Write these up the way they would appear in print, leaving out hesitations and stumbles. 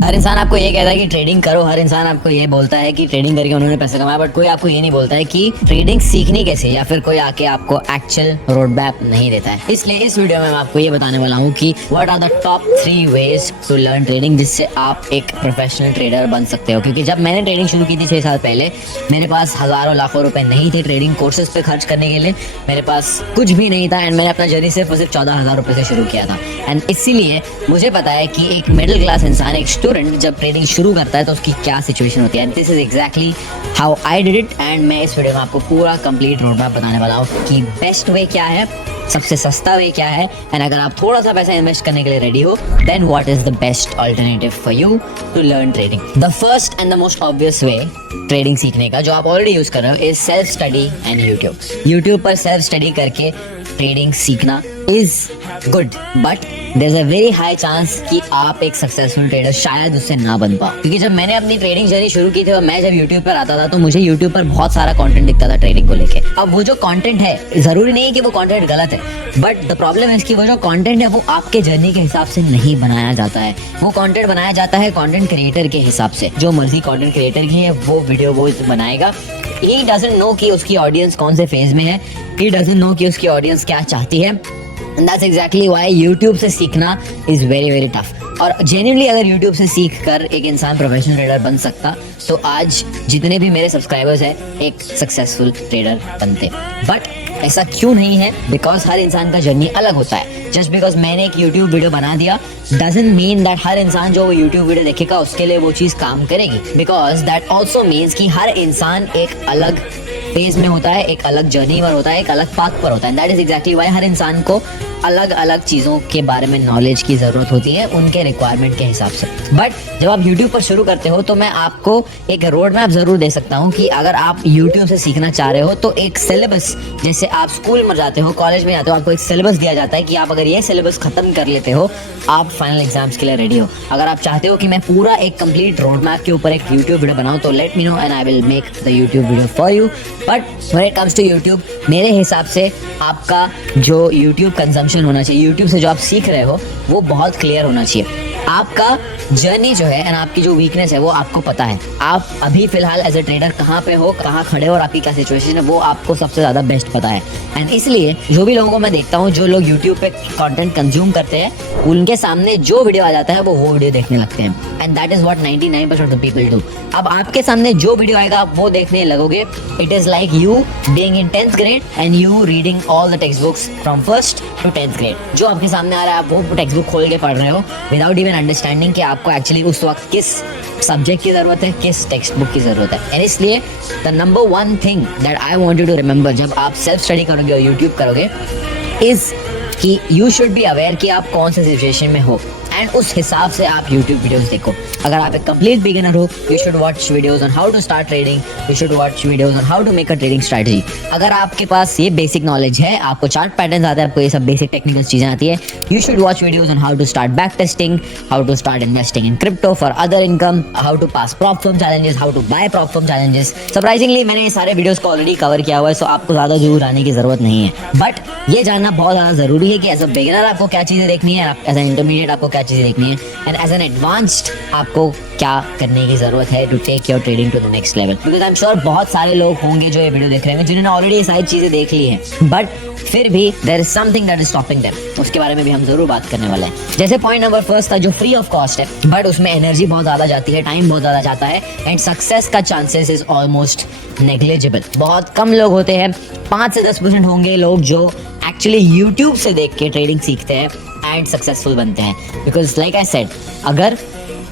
हर इंसान आपको ये कहता है कि ट्रेडिंग करो, हर इंसान आपको ये बोलता है कि ट्रेडिंग करके उन्होंने पैसा कमाया, बट कोई आपको ये नहीं बोलता है कि ट्रेडिंग सीखनी कैसे, या फिर कोई आके आपको एक्चुअल रोड मैप नहीं देता है। इसलिए इस वीडियो में मैं आपको ये बताने वाला हूँ कि what are the top 3 ways to learn trading, जिससे आप एक प्रोफेशनल ट्रेडर बन सकते हो। क्योंकि जब मैंने ट्रेडिंग शुरू की थी 6 साल पहले, मेरे पास हजारों लाखों रुपए नहीं थे ट्रेडिंग कोर्सेज पे खर्च करने के लिए, मेरे पास कुछ भी नहीं था, एंड मैंने अपना जर्नी सिर्फ 14,000 रुपए से शुरू किया था। एंड इसीलिए मुझे पता है कि एक मिडिल क्लास इंसान, एक स्टूडेंट जब ट्रेडिंग शुरू करता है तो उसकी क्या सिचुएशन होती है। And this is exactly how I did it, and मैं इस वीडियो में आपको पूरा कंप्लीट रोड मैप बताने वाला हूँ कि बेस्ट वे क्या है, सबसे सस्ता वे क्या है, एंड अगर आप थोड़ा सा पैसा इन्वेस्ट करने के लिए रेडी हो, then what is the best alternative for you to learn trading. The first and the most obvious way trading सीखने का, जो आप ऑलरेडी यूज कर रहे हो, is self study and YouTube पर सेल्फ स्टडी करके ट्रेडिंग सीखना is good, but there is a very high chance कि आप एक सक्सेसफुल ट्रेडर शायद उससे ना बन पाओ। क्योंकि जब मैंने अपनी ट्रेडिंग जर्नी शुरू की थी और मैं जब यूट्यूब पर आता था, तो मुझे यूट्यूब पर बहुत सारा कंटेंट दिखता था ट्रेडिंग को लेके। अब वो जो कंटेंट है, जरूरी नहीं है कि वो कंटेंट गलत है, बट द प्रॉब्लम है कि वो जो कंटेंट है वो आपके जर्नी के हिसाब से नहीं बनाया जाता है। वो कंटेंट बनाया जाता है कंटेंट क्रिएटर के हिसाब से। जो मर्जी कंटेंट क्रिएटर की है वो वीडियो वो बनाएगा, ही डजंट नो कि उसकी ऑडियंस कौन से फेज में है, ही डजंट नो कि उसकी ऑडियंस क्या चाहती है। And that's exactly why YouTube से सीखना is very very tough। और जेन्युइनली अगर YouTube से सीख कर एक इंसान प्रोफेशनल ट्रेडर बन सकता, तो आज जितने भी मेरे सब्सक्राइबर्स हैं एक सक्सेसफुल ट्रेडर बनते। बट ऐसा क्यों नहीं है? बिकॉज हर इंसान का जर्नी अलग होता है। जस्ट बिकॉज मैंने एक YouTube वीडियो बना दिया डजंट मीन दैट हर इंसान जो वो YouTube वीडियो देखेगा उसके लिए वो चीज़ काम करेगी। बिकॉज दैट ऑल्सो मीन्स कि हर इंसान एक अलग फेज में होता है, एक अलग जर्नी पर होता है, एक अलग पाथ पर होता है। दैट इज एग्जैक्टली वाई हर इंसान को अलग अलग चीज़ों के बारे में नॉलेज की ज़रूरत होती है उनके रिक्वायरमेंट के हिसाब से। बट जब आप YouTube पर शुरू करते हो तो मैं आपको एक रोड मैप ज़रूर दे सकता हूँ कि अगर आप YouTube से सीखना चाह रहे हो तो एक सिलेबस, जैसे आप स्कूल में जाते हो, कॉलेज में जाते हो, आपको एक सिलेबस दिया जाता है कि आप अगर ये सिलेबस खत्म कर लेते हो, आप फाइनल एग्जाम्स के लिए रेडी हो। अगर आप चाहते हो कि मैं पूरा एक कंप्लीट रोड मैप के ऊपर एक YouTube वीडियो बनाऊँ, तो let me know and I will make the YouTube video for you. But when it comes to YouTube, मेरे हिसाब से आपका जो YouTube कंजम्पशन होना चाहिए, YouTube से जो आप सीख रहे हो, वो बहुत क्लियर होना चाहिए। आपका जर्नी जो है एंड आपकी जो वीकनेस है वो आपको पता है। आप अभी फिलहाल एज ए ट्रेडर कहाँ पे हो, कहाँ खड़े हो और आपकी क्या सिचुएशन है, वो आपको सबसे ज़्यादा बेस्ट पता है। एंड इसलिए जो भी लोगों को मैं देखता हूँ, जो लोग YouTube पे कंटेंट कंज्यूम करते हैं, उनके सामने जो वीडियो आ जाता है वो वीडियो देखने लगते हैं। And that is what 99% of the people do. अब आपके सामने जो वीडियो आएगा आप वो देखने लगोगे। It is like you being in 10th grade and you reading all the text books from 1st to 10th grade. जो आपके सामने आ रहा है आप वो टेक्स्ट बुक खोल के पढ़ रहे हो विदाउट इवन अंडरस्टैंडिंग कि आपको एक्चुअली उस वक्त किस सब्जेक्ट की ज़रूरत है, किस टेक्स्ट बुक की ज़रूरत है। एंड इसलिए the number 1 thing that I want you to remember जब आप सेल्फ स्टडी करोगे और यूट्यूब करोगे इज़ कि यू शुड बी अवेयर कि आप कौन से सिचुएशन में हो, एंड उस हिसाब से आप YouTube वीडियोस देखो। अगर आप एक कंप्लीट बिगिनर हो, you should watch videos on how to start trading, you should watch videos on how to make a trading strategy. अगर आपके पास ये बेसिक नॉलेज है, आपको चार्ट पैटर्न्स आते हैं, आपको ये सब बेसिक टेक्निकल चीज़ें आती है, you should watch videos on how to start back testing, how to start investing in crypto for other income, how to pass prop firm challenges, how to buy prop firm challenges. Surprisingly मैंने ये सारे videos को already cover किया हुआ है, सो आपको ज़्यादा दूर आने की ज़रूरत नहीं है। बट ये जानना बहुत ज़्यादा ज़रूरी है कि एज अ बिगिनर आपको क्या चीज़ें देखनी है, एज एन इंटरमीडिएट आपको क्या चीज़ें देखनी है, एंड एज एन एडवांस्ड आपको क्या करने की जरूरत है to take your trading to the next level. Because I am sure बहुत सारे लोग होंगे जो ये वीडियो देख रहे हैं जिन्होंने ऑलरेडी ये सारी चीज़ें देख ली हैं, बट फिर भी there is something that is stopping them. उसके बारे में भी हम जरूर बात करने वाले हैं। जैसे पॉइंट नंबर फर्स्ट था जो फ्री ऑफ कॉस्ट है, बट उसमें एनर्जी बहुत ज़्यादा जाती है, टाइम बहुत ज़्यादा जाता है, एंड सक्सेस का चांसेस इज ऑलमोस्ट नेग्लिजिबल। बहुत कम लोग होते हैं, 5 से 10% होंगे लोग जो एक्चुअली यूट्यूब से देख के ट्रेडिंग सीखते हैं एंड सक्सेसफुल बनते हैं। बिकॉज लाइक आई सेड, अगर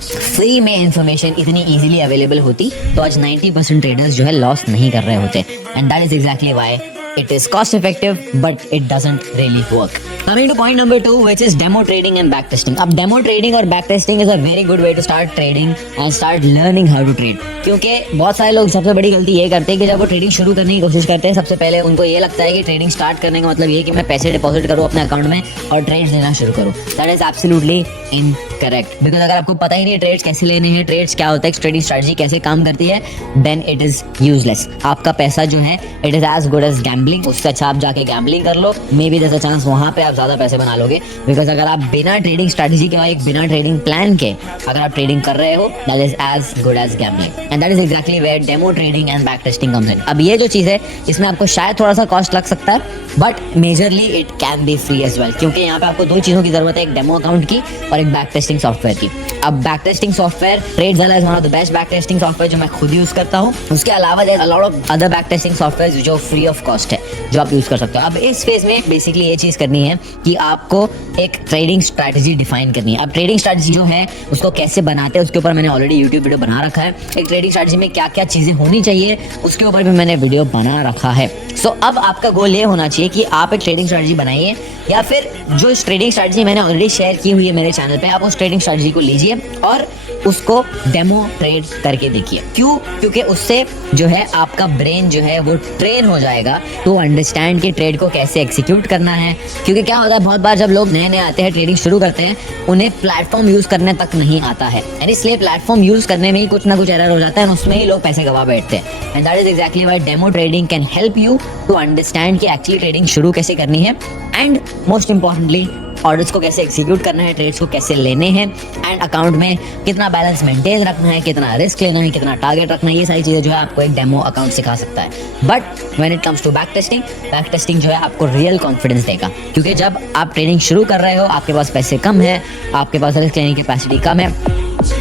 फ्री में इंफॉर्मेशन इतनी इजीली अवेलेबल होती तो आज 90% ट्रेडर्स जो है लॉस नहीं कर रहे होते। And that is exactly why it is cost effective but it doesn't really work. Coming to point number 2, which is demo trading and back testing. अब demo trading और back testing is a very good way to start trading and start learning how to trade. क्योंकि बहुत सारे लोग सबसे बड़ी गलती ये करते हैं कि जब वो ट्रेडिंग शुरू करने की कोशिश करते हैं, सबसे पहले उनको ये लगता है कि ट्रेडिंग स्टार्ट करने का मतलब ये कि मैं पैसे डिपॉजिट करूँ अपने अकाउंट में और ट्रेड देना शुरू करूँ। That is absolutely incorrect, because अगर आपको पता ही नहीं ट्रेड्स कैसे लेने हैं, ट्रेड्स क्या होता है, ट्रेडिंग स्ट्रेटजी कैसे काम करती है, देन इट इज यूजलेस। आपका पैसा जो है it is as good as gambling. उससे अच्छा आप जाके गैम्बलिंग कर लो, maybe there a chance वहां पे आप ज्यादा पैसे बना लोगे। बिकॉज अगर आप बिना ट्रेडिंग स्ट्रेटजी के और एक बिना ट्रेडिंग प्लान के अगर आप ट्रेडिंग कर रहे हो, that is as good as gambling, and that is exactly where demo trading and back testing comes in. अब ये जो चीज है इसमें आपको शायद थोड़ा सा कॉस्ट लग सकता है, but majorly it can be free as well, क्योंकि यहाँ पे आपको दो चीजों की जरूरत है, एक डेमो अकाउंट की और एक बैक टेस्टिंग सॉफ्टवेयर की। अब back testing software TradeZella is one of the best back testing software जो मैं खुद यूज करता हूँ। उसके अलावा there are a lot of other back testing software जो फ्री ऑफ कॉस्ट है, जो आप यूज कर सकते हो। अब इस फेज में बेसिकली ये चीज करनी है कि आपको एक ट्रेडिंग स्ट्रैटेजी डिफाइन करनी है। अब ट्रेडिंग स्ट्रैटेजी जो है उसको कैसे बनाते हैं उसके ऊपर मैंने ऑलरेडी यूट्यूब वीडियो बना रखा है। एक ट्रेडिंग स्ट्रैटेजी में क्या क्या चीजें होनी चाहिए उसके ऊपर भी मैंने वीडियो बना रखा है। सो अब आपका गोल ये होना चाहिए कि आप एक ट्रेडिंग स्ट्रैटेजी बनाइए, या फिर जो इस ट्रेडिंग स्ट्रैटेजी मैंने ऑलरेडी शेयर की हुई है मेरे चैनल पे, आप उस ट्रेडिंग स्ट्रैटेजी को लीजिए और उसको डेमो ट्रेड करके देखिए। क्यों? क्योंकि उससे जो है आपका ब्रेन जो है वो ट्रेन हो जाएगा टू अंडरस्टैंड कि ट्रेड को कैसे एग्जीक्यूट करना है। क्योंकि क्या होता है, बहुत बार जब लोग नए नए आते हैं, ट्रेडिंग शुरू करते हैं, उन्हें प्लेटफॉर्म यूज करने तक नहीं आता है, एंड इसलिए प्लेटफॉर्म यूज करने में ही कुछ ना कुछ एरर हो जाता है और उसमें ही लोग पैसे गवा बैठते हैं। And that is exactly why demo trading can help you to understand कि एक्चुअली ट्रेडिंग शुरू कैसे करनी है, एंड मोस्ट इंपॉर्टेंटली ऑर्डर्स को कैसे एग्जीक्यूट करना है, ट्रेड्स को कैसे लेने हैं, एंड अकाउंट में कितना बैलेंस मेंटेन रखना है, कितना रिस्क लेना है, कितना टारगेट रखना है। ये सारी चीज़ें जो है आपको एक डेमो अकाउंट सिखा सकता है। But when it comes to back testing जो है आपको रियल कॉन्फिडेंस देगा, क्योंकि जब आप ट्रेडिंग शुरू कर रहे हो, आपके पास पैसे कम है, आपके पास रिस्क लेने की कैपेसिटी कम है,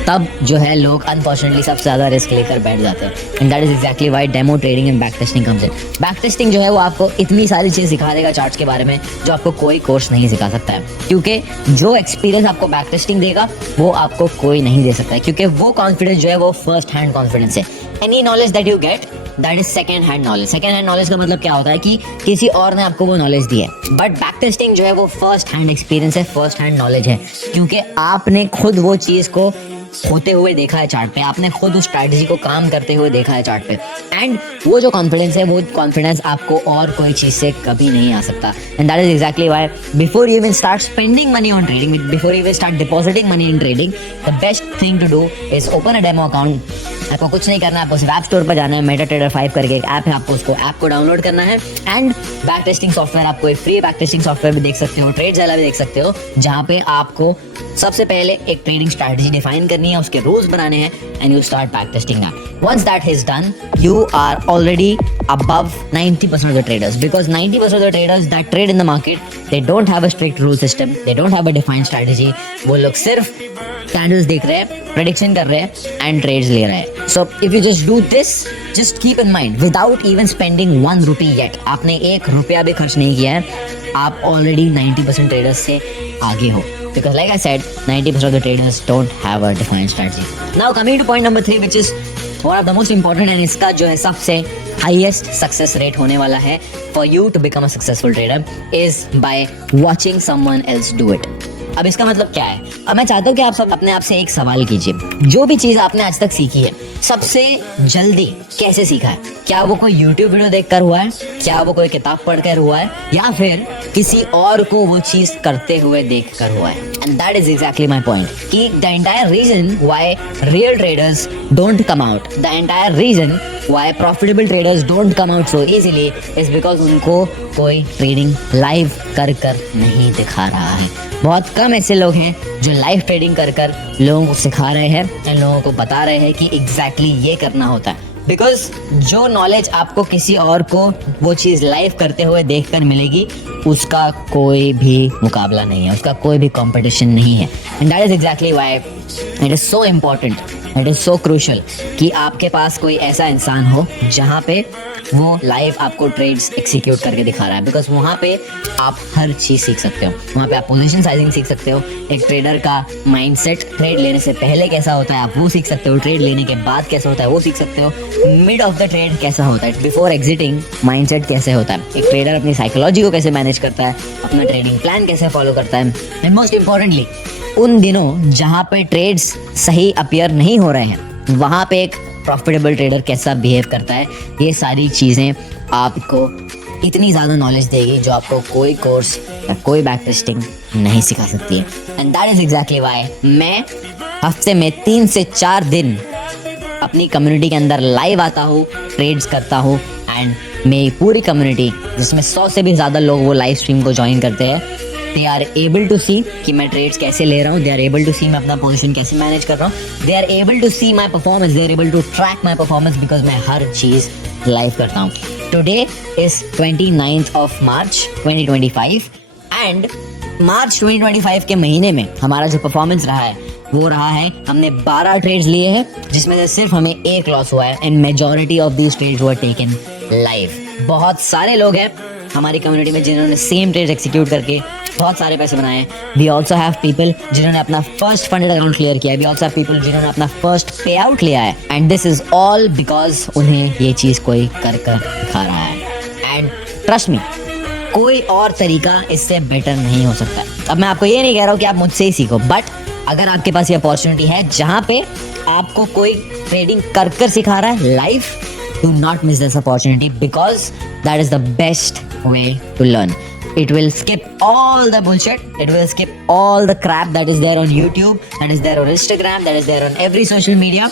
तब जो है लोग अनफॉर्चुनेटली सबसे ज़्यादा रिस्क लेकर बैठ जाते हैं। And that is exactly why demo trading and back testing comes in. Back testing जो है वो आपको इतनी सारी चीज़ सिखा देगा चार्ट्स के बारे में जो आपको कोई कोर्स नहीं सिखा सकता है, क्योंकि जो एक्सपीरियंस आपको बैक टेस्टिंग देगा वो आपको कोई नहीं दे सकता है, क्योंकि वो कॉन्फिडेंस जो है वो फर्स्ट हैंड कॉन्फिडेंस है। Any knowledge that you get that is second hand knowledge. Second hand knowledge का मतलब क्या होता है कि किसी और ने आपको वो नॉलेज दी है, बट बैक टेस्टिंग जो है वो फर्स्ट हैंड एक्सपीरियंस है, फर्स्ट हैंड नॉलेज है, क्योंकि आपने खुद वो चीज़ को होते हुए देखा है चार्ट पे, आपने खुद उस स्ट्रैटेजी को काम करते हुए देखा है चार्ट पे, एंड वो जो कॉन्फिडेंस है वो कॉन्फिडेंस आपको और कोई चीज़ से कभी नहीं आ सकता। And that is exactly why before you even start spending money on trading, before you even start depositing money in trading, the best thing to do is open a demo account. आपको कुछ नहीं करना है, आपको सिर्फ app store पर जाना है, मेटाट्रेडर 5 करके एक ऐप है, आपको उसको ऐप को डाउनलोड करना है, एंड बैक टेस्टिंग सॉफ्टवेयर, आपको एक फ्री बैक टेस्टिंग सॉफ्टवेयर भी देख सकते हो, ट्रेडज़ाला भी देख सकते हो, जहाँ पे आपको सबसे पहले एक ट्रेडिंग स्ट्रैटेजी डिफाइन करनी है, उसके रूल्स बनाने हैं, and you start back testing that. Once that is done, you are already above 90% of the traders, because 90% of the traders that trade in the market, they don't have a strict rule system, they don't have a defined strategy. वो लोग सिर्फ candles देख रहे हैं, prediction कर रहे हैं and trades ले रहे हैं। So if you just do this, just keep in mind, without even spending 1 rupee yet, आपने 1 रुपया भी खर्च नहीं किया है, आप ऑलरेडी 90% ट्रेडर्स से आगे हो, because like I said, 90% of the traders don't have a defined strategy. Now coming to point number 3, which is one of the most important, and इसका जो है सबसे हाईएस्ट सक्सेस रेट होने वाला है for you to become a successful trader, is by watching someone else do it. अब इसका मतलब क्या है? अब मैं चाहता हूँ कि आप सब अपने आप से एक सवाल कीजिए, जो भी चीज़ आपने आज तक सीखी है सबसे जल्दी कैसे सीखा है? क्या वो कोई YouTube वीडियो देखकर हुआ है, क्या वो कोई किताब पढ़कर हुआ है, या फिर किसी और को वो चीज़ करते हुए देखकर हुआ है? And that is exactly my point कि the entire reason why real traders don't come out, the entire reason why profitable traders don't come out so easily is because उनको कोई ट्रेडिंग लाइव कर नहीं दिखा रहा है। बहुत कम ऐसे लोग हैं जो लाइव ट्रेडिंग कर लोगों को सिखा रहे हैं एंड लोगों को बता रहे हैं कि एग्जैक्टली ये करना होता है। बिकॉज जो नॉलेज आपको किसी और को वो चीज़ लाइव करते हुए देखकर मिलेगी, उसका कोई भी मुकाबला नहीं है, उसका कोई भी कंपटीशन नहीं है। And that is exactly why it is so important, it is so crucial कि आपके पास कोई ऐसा इंसान हो जहाँ पे वो लाइव आपको ट्रेड्स एक्सिक्यूट करके दिखा रहा है। बिकॉज वहाँ पे आप हर चीज़ सीख सकते हो, वहाँ पे आप पोजीशन साइजिंग सीख सकते हो, एक ट्रेडर का माइंडसेट ट्रेड लेने से पहले कैसा होता है आप वो सीख सकते हो, ट्रेड लेने के बाद कैसा होता है वो सीख सकते हो, मिड ऑफ द ट्रेड कैसा होता है, बिफोर एग्जिटिंग माइंडसेट कैसे होता है, एक ट्रेडर अपनी साइकोलॉजी को कैसे मैनेज करता है, अपना ट्रेडिंग प्लान कैसे फॉलो करता है, एंड मोस्ट इंपॉर्टेंटली उन दिनों जहाँ पे ट्रेड्स सही अपीयर नहीं हो रहे हैं वहाँ पे एक प्रॉफिटेबल ट्रेडर कैसा बिहेव करता है। ये सारी चीज़ें आपको इतनी ज़्यादा नॉलेज देगी जो आपको कोई कोर्स या कोई बैक टेस्टिंग नहीं सिखा सकती है। And that is exactly why मैं हफ्ते में 3 से 4 दिन अपनी कम्युनिटी के अंदर लाइव आता हूँ, ट्रेड्स करता हूँ, एंड मेरी पूरी कम्युनिटी जिसमें 100 से भी ज़्यादा लोग वो लाइव स्ट्रीम को ज्वाइन करते हैं, they are able to see कि मैं ट्रेड्स कैसे ले रहा हूँ, they are able to see मैं अपना पोजीशन कैसे मैनेज कर रहा हूँ, they are able to see my performance, they are able to track my performance, because मैं हर चीज़ लाइव करता हूँ। Today is 29th of March 2025 and March 2025 के महीने में हमारा जो परफॉर्मेंस रहा है वो रहा है, हमने 12 ट्रेड्स लिए हैं जिसमें से सिर्फ हमें एक लॉस हुआ है, and majority of these trades were taken live. बहुत सारे लोग हैं हमारी कम्युनिटी में जिन्होंने सेम ट्रेड्स एक्सिक्यूट करके बहुत सारे पैसे बनाए हैं। वी ऑल्सो हैव पीपल जिन्होंने अपना फर्स्ट फंडेड अकाउंट क्लियर किया है, वी ऑल्सो हैव पीपल जिन्होंने अपना फर्स्ट पे आउट लिया है, and this is all because उन्हें ये चीज़ कोई कर दिखा रहा है। एंड ट्रस्ट मी, कोई और तरीका इससे बेटर नहीं हो सकता। अब मैं आपको ये नहीं कह रहा हूँ कि आप मुझसे ही सीखो, बट अगर आपके पास ये अपॉर्चुनिटी है जहाँ पे आपको कोई ट्रेडिंग कर सिखा रहा है live, do not miss this opportunity because that is the best way to learn. It will skip all the bullshit. It will skip all the crap that is there on YouTube, that is there on Instagram, that is there on every social media.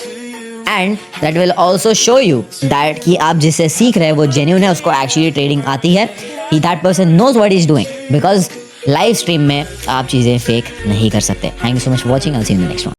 And that will also show you that कि आप जिससे सीख रहे हैं वो genuine है, उसको actually trading आती है, कि that person knows what he's doing. Because live stream में आप चीज़ें fake नहीं कर सकते. Thank you so much for watching. I'll see you in the next one.